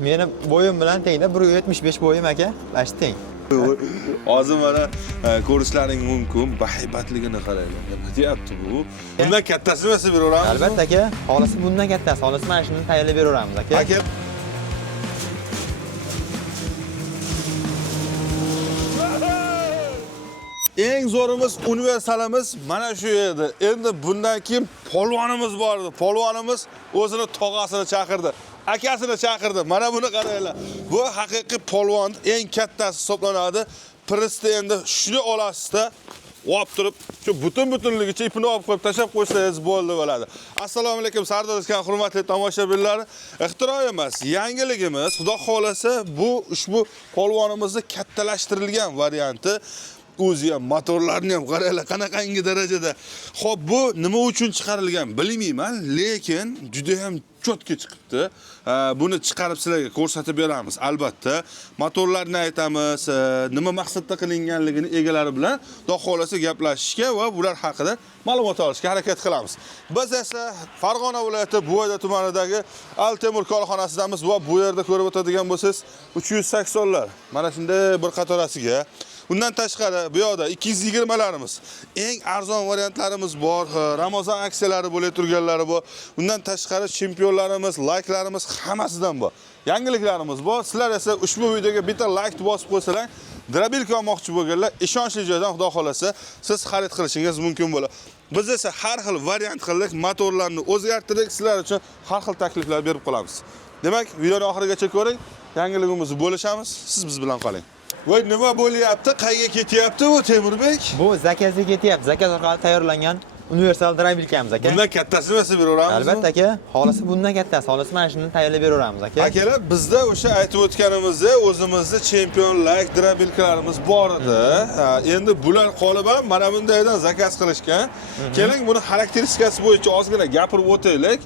Meni bo'yim bilan tengda 1.75 bo'yim aka. Bashti teng. Hozir mana ko'rishlaring mumkin. Bahaybatligini qaranglar. Nima deyapti bu? Bundan kattasini esa beraveramiz. Albatta aka. Xolisi bundan kattasi. Xolisi mana shuni tayyorlab beraveramiz aka. Aka. Eng zo'rimiz, universalimiz mana shu edi. Endi bundan keyin polvonimiz bor edi. Polvonimiz o'zini tog'asini chaqirdi. Akasini chaqirdi. Mana buni qaranglar. Bu haqiqiy polvon eng kattasi hisoblanadi. Prisda endi shuni olasizda olib turib, shu butunligicha ipini olib qo'yib tashab qo'ysangiz bo'ldi bo'ladi. Assalomu alaykum Sardor Iskan, hurmatli tomoshabinlar. Ixtiro emas, yangiligimiz, xudo xolasa bu ushbu polvonimizni kattalashtirilgan varianti. O'zi ham motorlarni ham qaranglar qanaqangi darajada. Xo'p, bu nima uchun chiqarilgan bilmayman, lekin juda ham cho'tga chiqibdi. Buni chiqarib sizlarga ko'rsatib beramiz. Albatta, motorlarni aytamiz, nima maqsadda qilinganligini egalari bilan xudo xolasa gaplashishga va bular haqida ma'lumot olishga harakat qilamiz. Biz esa Farg'ona viloyati Buvoyda tumanidagi Al-Temur korxonasidamiz va bu yerda ko'rib o'tadigan bo'lsangiz 380lar. Mana shunday bir qatorasiga. Undan tashqari bu yoqda 220larimiz, eng arzon variantlarimiz bor, Ramazon aksiyalari bo'lib turganlari bor. Undan tashqari chempionlarimiz, layklarimiz hammasidan bor. Yangiliklarimiz bor. Sizlar esa ushbu videoga bitta like bosib qo'ysalar, drabilka olmoqchi bo'lganlar ishonchli joydan xudo xolasa siz xarid qilishingiz mumkin bo'ladi. Biz esa har xil variant qildik, motorlarni o'zgartirdik, sizlar uchun har xil takliflar berib qolamiz. Demak, videoni oxirigacha ko'ring, yangiligimizni bo'lishamiz, siz biz bilan qoling. Voy, nima bo'lyapti? Qayerga ketyapti bu Temurbek? Bu zakazga ketyapti. Zakaz orqali tayyorlangan universal drabilkamiz aka. Bundan kattasini esa beraveramiz. Albatta aka. Xolisi bundan kattasi. Xolisi mana shuni tayyorlab beraveramiz aka. Akalar, bizda o'sha aytib o'tganimizdek, o'zimizda chempion like drabilkalarimiz bor edi. Endi bular qoliban mana bundaydan zakaz qilishgan. Keling, buni xarakteristikasi bo'yicha ozgina gapirib o'taylik.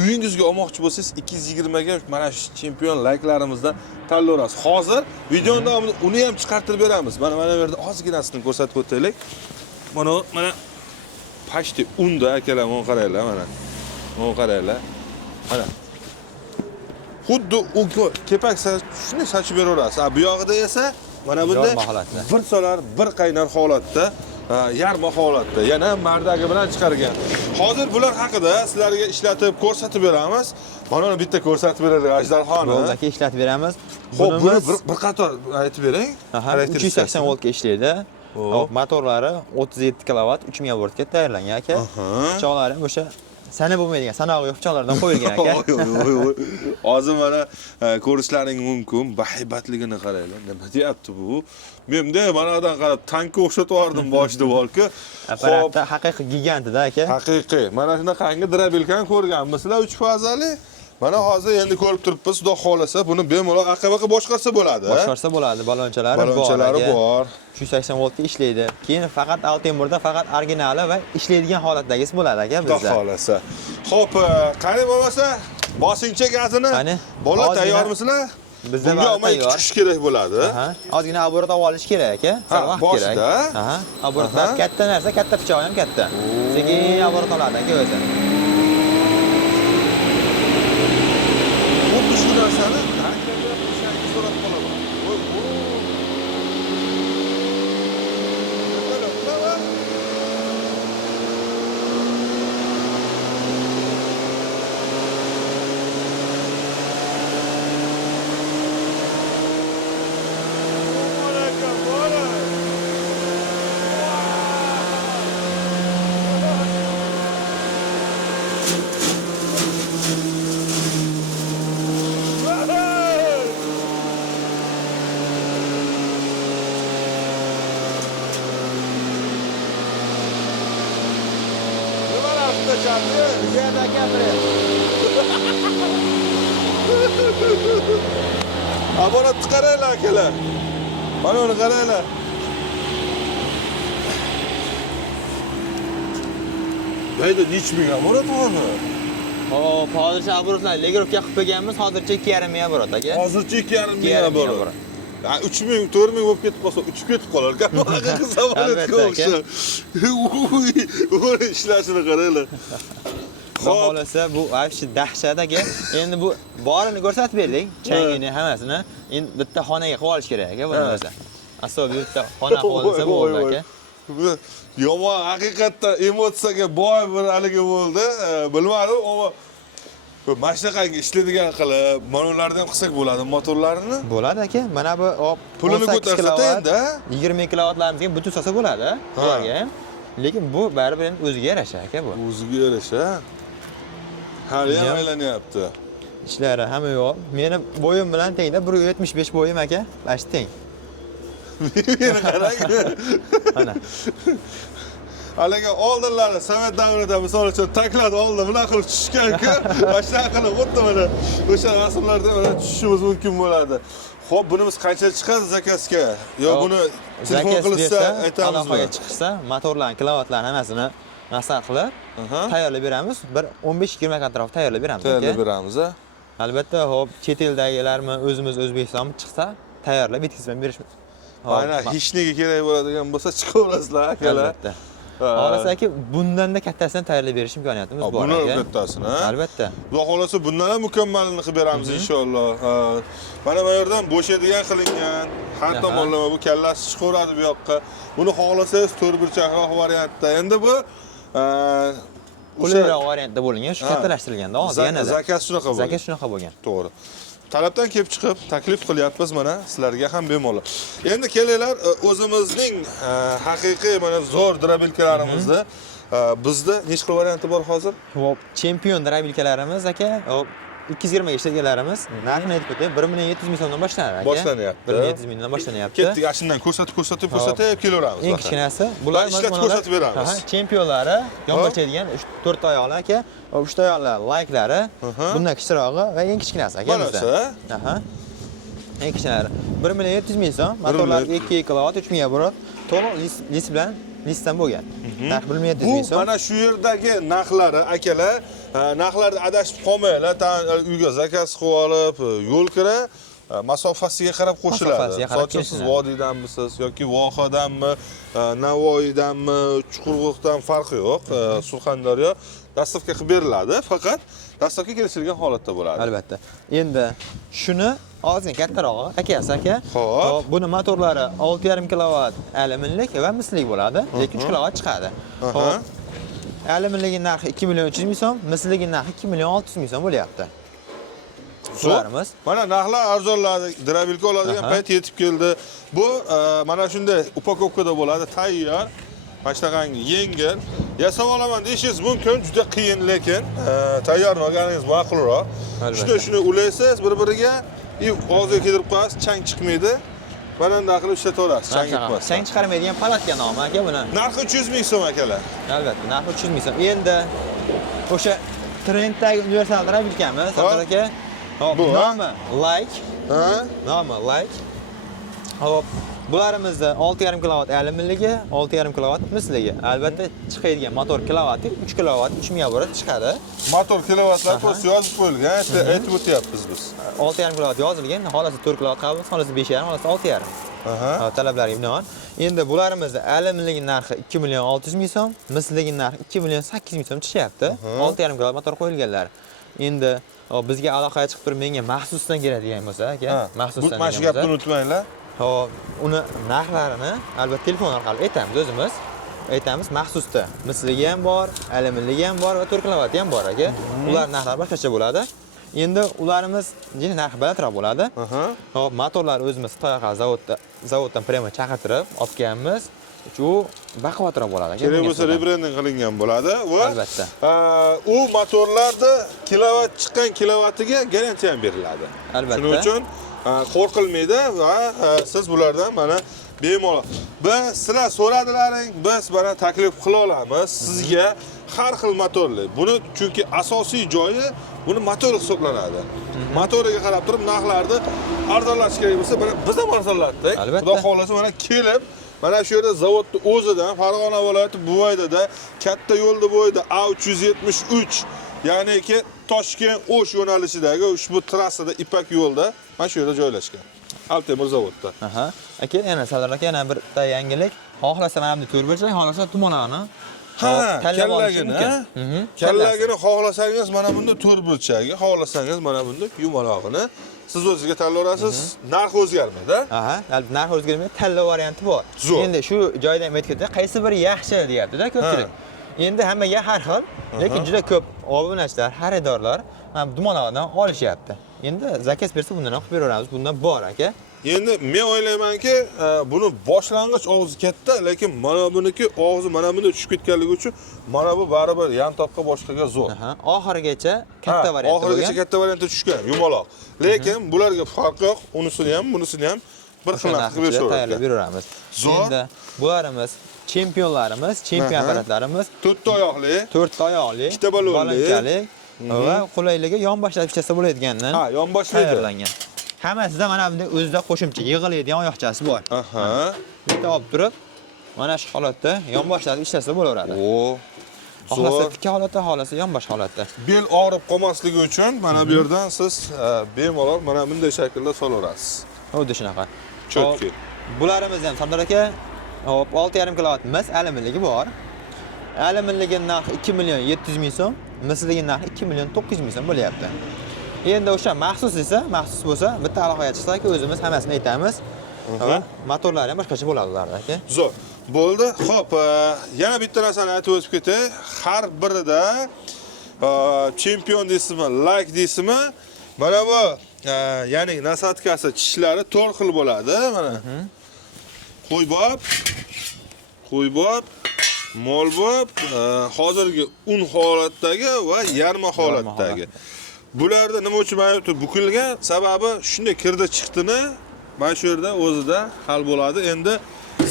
Uyingizga olmoqchi bo'lsangiz 220 ga mana shu chempion like'larimizdan tanlayverasiz. Hozir videoning davomida uni ham chiqartirib beramiz. Mana bu yerda ozginasini ko'rsatib o'taylik. Mana pashti unda akalar, mana qaranglar, mana. Mana qaranglar. Mana. Xuddi u kepak shuni sachib beraverasiz. Bu yog'ida esa mana bunda bir solar, bir qaynar holatda, yarmi holatda, yana mardagi bilan chiqargan. Hozir bular haqida sizlarga ishlatib ko'rsatib beramiz. Mana uni bitta ko'rsatib beradi Ajdarxonni. Yo'ldagi ishlatib beramiz. Xo'p, buni bir qator aytib bering. 380 voltga ishlaydi. Motorlari 37 kilovat 3000 voltga tayyorlangan aka. Pichoqlari ham o'sha sana bo'lmaydigan, sanog'i yo'q pichoqlardan qo'yilgan aka. Hozir mana ko'rishlaring mumkin. Bahaybatligini qaranglar. Nima deyapti bu? Menda manadan qarab tankka o'xshatib yubordim boshida borku. Apparatda haqiqiy gigantida aka. Haqiqiy. Mana shunaqangi drabilkani ko'rganmisizlar 3 fazali? Mana hozir endi ko'rib turibmiz, xudo xolasa buni bemalol aqabaqa boshqarsa bo'ladi. Boshqarsa bo'ladi, balonchalari bor. 380 voltga ishlaydi. Keyin faqat Altemurda faqat originali va ishlaydigan holatdagisi bo'ladi aka bizda. Xudo xolasa. Xo'p, qani bo'lmasa, bosingchi gazini. Bolalar tayyormisizlar? Bizda bunga olmay chiqish kerak bo'ladi. Ozgina oborat olib olish kerak aka. Vaqt kerak. Oboratlar katta narsa, katta pichoq ham katta. Sekin oborat oladi aka o'zi. Xuddi shu narsani harakatga qo'shishni so'rab qolaman. Yerda gapiryapti. Oboratni qaranglar akalar. Mana uni qaranglar. Bayda necha ming oborat bormi? Hop, hozircha oboratlar legirovka qilib qo'yganmiz, hozircha 2,5 ming oborat aka. Hozircha 2,5 ming oborat. 3000, 4000 bo'lib ketib qolsa, uchib ketib qolar. Haqiqiy samolyotga o'xshab. Uy, ishlarni qaranglar. Xudo xolasa bu вообще dahshat aka. Endi bu borini ko'rsatib berdik, changini hammasini. Endi bitta xonaga qo'yib olish kerak aka buni o'zi. Asobi bitta xona qo'yilsa bo'ldi aka. Yomon haqiqatdan emotsiyaga boy bir haligi bo'ldi. Bilmadim, ammo mana shunaqangi ishlaydigan qilib, mana ularni ham qilsak bo'ladi motorlarini. Bo'ladi aka. Mana bu pulini ko'tarsada endi 20 kilovatlarimizga butun solsa bo'ladi. Ularga ham. Lekin bu baribir endi o'ziga yarasha aka bu. O'ziga yarasha. Hali ham aylanyapti. Ishlari hamma yo'q. Meni bo'yim bilan tengda 1.75 bo'yim aka. Bash teng. Meni qarang. Ana. Haliga oldinlari Sovet davrida misol uchun taklad oldi, bunaqa qilib tushgan-ku, mana shunaqa qilib xuddi mana o'sha rasullarda mana tushishimiz mumkin bo'ladi. Xo'p, buni biz qancha chiqadi zakasga? Yo buni telefon qilsa aytamizmi? Aloqaga chiqsa, motorlarni, kilovatlarni hammasini nasar qilib tayyorlab beramiz. Bir 15-20 atrof tayyorlab beramiz aka. Tayyorlab beramiz, a? Albatta, xo'p, chet eldagilarmi, o'zimiz O'zbekistonmi chiqsa, tayyorlab yetkazib berish. Mana hech nega kerak bo'ladigan bo'lsa chiqaverasizlar akalar. Albatta. Xohlasa aka, bundan-da kattasini tayyorlab berish imkoniyatimiz bor aka. Bundan kattasini, ha? Albatta. Xudo xolasa bundan ham mukammalini qilib beramiz inshaalloh. Mana bu yerdan bo'shadigan qilingan, har tomonlama bu kallasi chiqaveradi bu yoqqa. Buni xohlasangiz 4 burchakroq variantda. Endi bu qulayroq variantda bo'lingan, shu kattalashtirilganda hozir yanada. Zakaz shunaqa bo'lgan. Zakaz shunaqa bo'lgan. To'g'ri. Talabdan kelib chiqib taklif qilyapmiz mana sizlarga ham bemalol. Endi kelinglar o'zimizning haqiqiy mana zo'r drabilkalarimizni bizda nechta xil varianti bor hozir? Hop, chempion drabilkalarimiz aka, hop 220 ga ishlaganlarimiz narxini aytib o'tay, 1.700 ming so'mdan boshlanadi aka. Boshlanyapti. 1.700 mingdan boshlanyapti. Ketdik, ashundan ko'rsatib kelaveramiz. Eng kichkinasi bular ishlatib ko'rsatib beramiz. Chempionlari, yonboshlaydigan 4 oyoqli aka, 3 oyoqli like-lari, bundan kichirog'i va eng kichkinasi aka bizda. Aha. Eng kichkinalari 1.700 ming so'm, motorlar 2 kilovat, 3000 obrat, to'liq list bilan listdan bo'lgan. Narx 1.700 ming so'm. Bu mana shu yerdagi narxlari akalar, narxlarda adashib qolmanglar, uyga zakaz qilib olib, yo'l kira masofasiga qarab qo'shiladi. Masalan, siz vodiydanmisiz yoki vohadanmi, Navoiydanmi, Chuqurg'oqdan farqi yo'q. Surxondaryo dastavka qilib beriladi, faqat dastavka kelishilgan holatda bo'ladi. Albatta. Endi shuni ozgina kattarog'i akasi aka. Xo'p, buni motorlari 6.5 kilovat alyuminlik va mislik bo'ladi, lekin 3 kilovat chiqadi. Xo'p. Alyuminligining narxi 2.300 ming so'm, misligining narxi 2.600 ming so'm bo'lyapti. Shularimiz. Mana narxlar arzonladi, drabilka oladigan payt yetib keldi. Bu mana shunday upakovkada bo'ladi, tayyor. Mana shunaqangi yengil. Yasab olaman deyishingiz mumkin, juda qiyin, lekin tayyorni olganingiz ma'qulroq. Shuni ulaysiz bir-biriga, og'ziga keltirib qo'yasiz, chang chiqmaydi. Mana bunday qilib ishlataverasiz, chang chiqmas. Chang chiqarmaydigan palatka nomi aka buni. Narxi 300 ming so'm akalar. Albatta, narxi 300 ming so'm. Endi o'sha trenddagi universal drabilkamiz, aka. Hop, nomi like. Nomi like. Hop, bularimizni 6.5 kilovat alyuminligi, 6.5 kilovat misligi. Albatta chiqadigan motor kilovati 3 kilovat, 3000 obrat chiqadi. Motor kilovatlar просто yozib qo'yilgan, aytib o'tyapmiz biz. 6.5 kilovat yozilgan, xolasi 4 kilovat qabul, xolasi 5.5, xolasi 6.5. Talablarga binoan. Endi bularimizni alyuminligi narxi 2.600 ming so'm, misligi narxi 2.800 ming so'm chiqyapti. 6.5 kilovat motor qo'yilganlar. Endi bizga aloqaga chiqib turib menga maxsusdan keladigan bo'lsa aka, maxsusdan. Mana shu gapni unutmanglar. Hop, uni narxlarini albatta telefon orqali aytamiz o'zimiz. Aytamiz, maxsusda misligi ham bor, alyuminligi ham bor va 4 kilovati ham bor aka. Ular narxlari boshqacha bo'ladi. Endi ularimiz jini narxi balandroq bo'ladi. Hop, motorlar o'zimiz Xitoy zavoddan prema chaqirtirib olib kelamiz. Shu baquvvatroq bo'ladi aka. Kerak bo'lsa rebrending qilingan bo'ladi va albatta. U motorlarda kilovat chiqqan kilovatiga garantiya ham beriladi. Albatta. Shuning uchun qo'rqilmaydi va siz bulardan mana bemalol. Biz sizlar so'radilaring, biz mana taklif qila olamiz sizga har xil motorli. Buni chunki asosiy joyi buni motor hisoblanadi. Motoriga qarab turib narxlarni arzonlashtirish kerak bo'lsa, mana biz ham arzonlatdik. Xudo xolasa mana kelib mana shu yerda zavodning o'zidan Farg'ona viloyati Buvaydada katta yo'lda bo'yida A373, ya'niki Toshkent O'sh yo'nalishidagi ushbu trassada Ipak yo'lda mana shu yerda joylashgan. Altemir zavodda. Aka, yana Sardor aka, yana bir yangilik. Xohlasa mana bunday to'r bo'lsak, xohlasa tumonlarni Ha, tanlab olish kallagini, mumkin. kallagini xohlasangiz mana bunda 4 burchagi, xohlasangiz mana bunda yumalog'ini siz o'zingizga tanlayverasiz. Narx o'zgarmaydi. Aha, albatta narx o'zgarmaydi, tanlov varianti bor. Zo'r. Endi shu joyda ham aytib ketdi, qaysi biri yaxshi deyapti-da ko'pchilik. Endi hammaga har xil, lekin juda ko'p obunachilar, xaridorlar ham Dumonog'dan olishyapti. Endi zakaz bersa bundan ham qilib beraveramiz. Bundan bor aka. Endi men o'ylaymanki, buni boshlang'ich og'zi katta, lekin mana buniki og'zi mana bunda tushib ketganligi uchun mana bu baribir yan toqqa boshqaga zo'r. Aha, oxirigacha katta variant bo'lgan. Oxirigacha katta variantda tushgan, yumaloq. Lekin bularga farq yo'q, unisini ham, bunisini ham bir xil narx qilib tayyorlab beraveramiz. Zo'r. Endi bularimiz chempionlarimiz, chempion apparatlarimiz 4 ta oyoqli, 4 ta oyoqli, ikkita balonli va qulayligiga yonboshlab ishlasa bo'ladigandan yonboshlaydi. tayyorlangan. Hammasida mana bunday o'zida qo'shimcha yig'iladigan oyoqchasi bor. Aha. Bitta olib turib, mana shu holatda yonboshlab ishlasa bo'laveradi. Xohlasa Zo'r. tikka holatda, xohlasa yonbosh holatda. Bel og'rib qolmasligi uchun mana bu yerdan siz bemalol mana bunday shaklda solaverasiz. Xuddi shunaqa. Chotki. Bularimiz ham Sardor aka, hop 6,5 kilovatimiz aluminligi bor. Aluminligi narxi 2 million 700 ming so'm, misligi narxi 2 million 900 ming so'm bo'lyapti. Endi o'sha maxsus esa, maxsus bo'lsa, bitta aloqaga chiqsak, o'zimiz hammasini aytamiz. Va motorlari ham boshqacha bo'ladi ularda aka. Zo'r. Bo'ldi. Xo'p, yana bitta narsani aytib o'tib ketay. Har birida chempion deysizmi, like deysizmi? Mana bu, ya'ni nasatkasi tishlari 4 xil bo'ladi, mana. Qo'ybob, molbob, hozirgi un holatdagi va yarma holatdagi. Bularda nima uchun mana bu bukilgan? Sababi shunday kirdi chiqdini mana shu yerda o'zida hal bo'ladi. Endi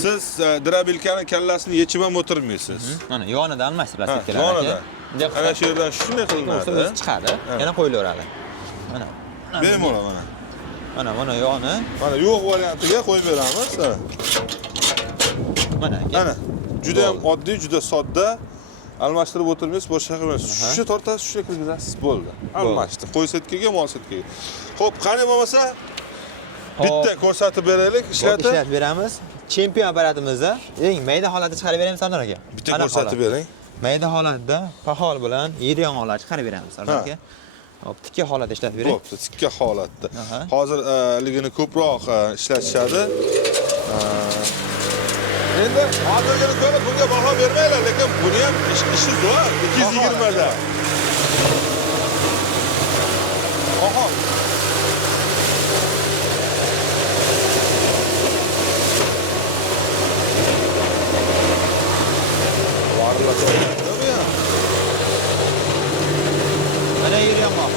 siz drabilkani kallasini yechib ham o'tirmaysiz. Mana yonidan almashtirib plastiklar. Yonidan. Ana shu yerdan shunday qilinadi. O'zi chiqadi, yana qo'yilaveradi. Mana. Bemalol mana. Mana yoni. Mana yo'q variantiga qo'yib beramiz. Mana. Ana. Juda ham oddiy, juda sodda. Almashtirib o'tirmaysiz, boshqa qilmaysiz. Shuni tortasiz, shuni kirgizasiz, bo'ldi. Almashdi. Qo'y setkaga, mol setkaga. Xo'p, qani bo'lmasa bitta ko'rsatib beraylik, ishlatib beramiz. Chempion apparatimizda eng mayda holatda chiqarib beramiz Sardor aka. Bitta ko'rsatib bering. Mayda holatda pahol bilan yer yong'oqlar chiqarib beramiz Sardor aka. Hop, tikka holatda ishlatib bering. Bo'pti, tikka holatda. Hozir ligini ko'proq ishlatishadi. Endi hozirgini ko'rib bunga baho bermaylar, lekin buni ham ishi zo'r. 220 da. Oho. Mana yer yong'oq.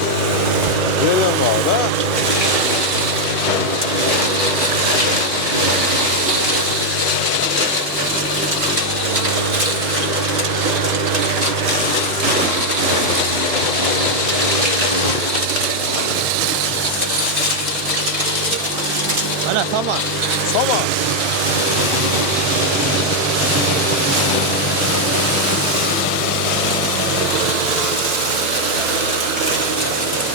Yer yong'oq da. Mana somon.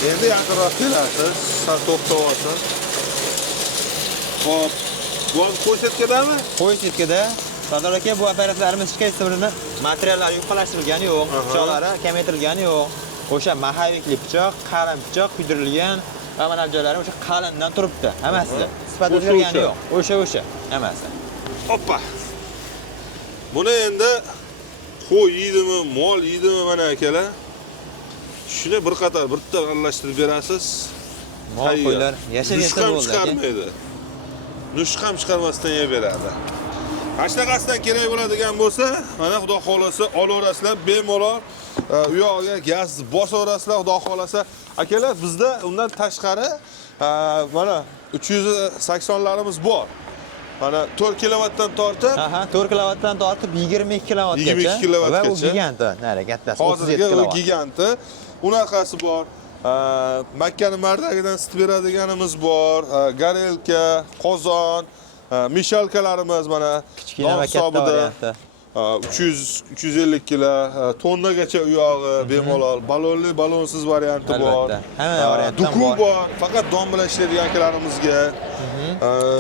Endi yaqinroq kelasiz, sal to'xtab olsin. Hop, bu qo'y setkadami? Qo'y setkada Sardor aka, bu apparatlarimiz hech qaysi birini materiallar yuqalashtirilgani yo'q, pichoqlari kamaytirilgani yo'q. O'sha mahavikli pichoq, qalin pichoq kuydirilgan va mana joylari o'sha qalindan turibdi. Hammasi sifat o'zgargani yo'q. O'sha hammasi. Hoppa. Buni endi qo'y yeydimi, mol yeydimi mana akalar? Shuni bir qator bitta aralashtirib berasiz. Mol qo'ylar yashab bo'ldi. Chiqarmaydi. Nushq ham chiqarmasdan yeb beradi. Ashtaqasidan kerak bo'ladigan bo'lsa, mana xudo xolasa olaverasizlar, bemalol u yog'iga gaz bosaverasizlar, xudo xolasa. Akalar, bizda undan tashqari mana 380larimiz bor. Mana 4 kilovatdan tortib, 4 kilovatdan tortib 22 kilovatgacha. 22 kilovatgacha. Va u giganti, nari kattasi 37 hozirgi kilovat. u giganti. Unaqasi bor. Makkani mardagidan isitib beradiganimiz bor. Garelka, qozon, mishalkalarimiz mana kichkina va katta variantda. 300-350 kilo, tonnagacha u yog'i bemalol, balonli, balonsiz varianti bor. Albatta. Hamma variantdan Duku bor. Faqat don bilan ishlaydigan akalarimizga.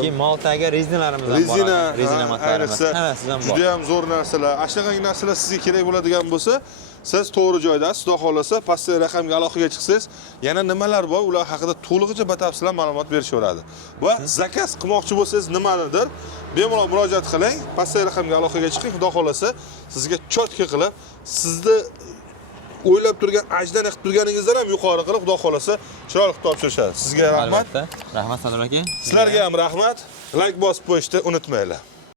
Keyin Maltaga rezinalarimiz ham bor. Rezina matlarimiz. Hammasi ham bor. Juda ham zo'r narsalar. Ashunaqangi narsalar sizga kerak bo'ladigan bo'lsa, siz to'g'ri joydasiz. Xudo xolasa, pastdagi raqamga aloqaga chiqsangiz, yana nimalar bor, ular haqida to'lig'icha batafsil ma'lumot berishaveradi. Va zakaz qilmoqchi bo'lsangiz nimanidir, bemalol murojaat qiling, pastdagi raqamga aloqaga chiqing. Xudo xolasa, sizga chotka qilib, sizni o'ylab turgan ajdan qilib turganingizdan ham yuqori qilib, Xudo xolasa, chiroyli qilib topshirishadi. Sizga rahmat. Rahmat Sardor aka. Sizlarga ham rahmat. Like bosib qo'yishni unutmanglar.